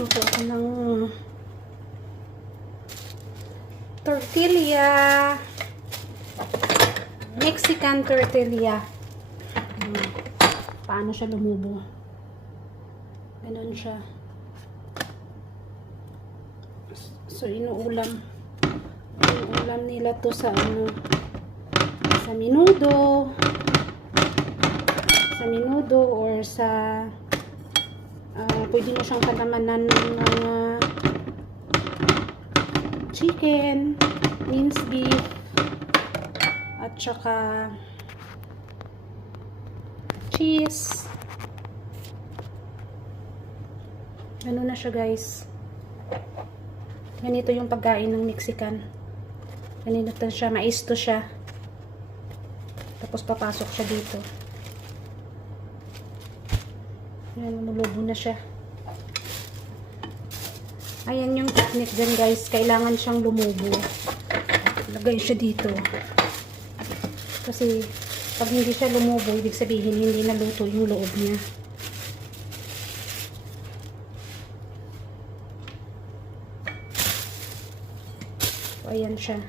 Magluto ako ng tortilla. Mexican tortilla. Paano siya lumubo? Ganon siya. So, inuulam nila to sa sa menudo or sa pwede mo siyang kalamanan ng mga chicken, minced beef, at saka cheese. Ano na siya, guys? Ganito yung pagkain ng Mexican. Ganito siya, mais to siya. Tapos papasok siya dito. Ayan, lumulubo na siya. Ayan yung technique dyan, guys. Kailangan siyang lumubo. Lagay siya dito. Kasi pag hindi siya lumubo, ibig sabihin hindi naluto yung loob niya. So, ayan siya.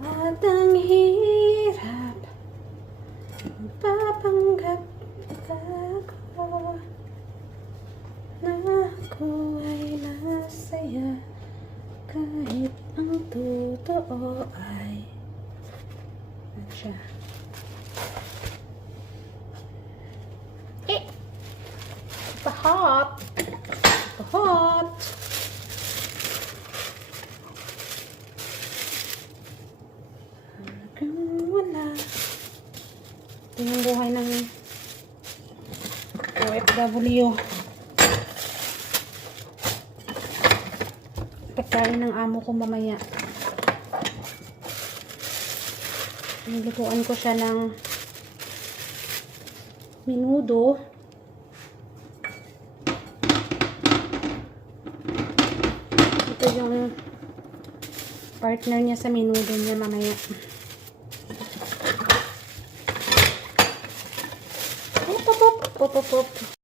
At ang hirap papanggap ako na ako ay masaya kahit ang totoo ay siya. Pahot! Pahot! Wala. Ito yung buhay ng OFW. Pagkain ng amo ko mamaya. Nilutuan ko siya ng menudo. Ito yung partner niya sa menudo niya mamaya. Pop.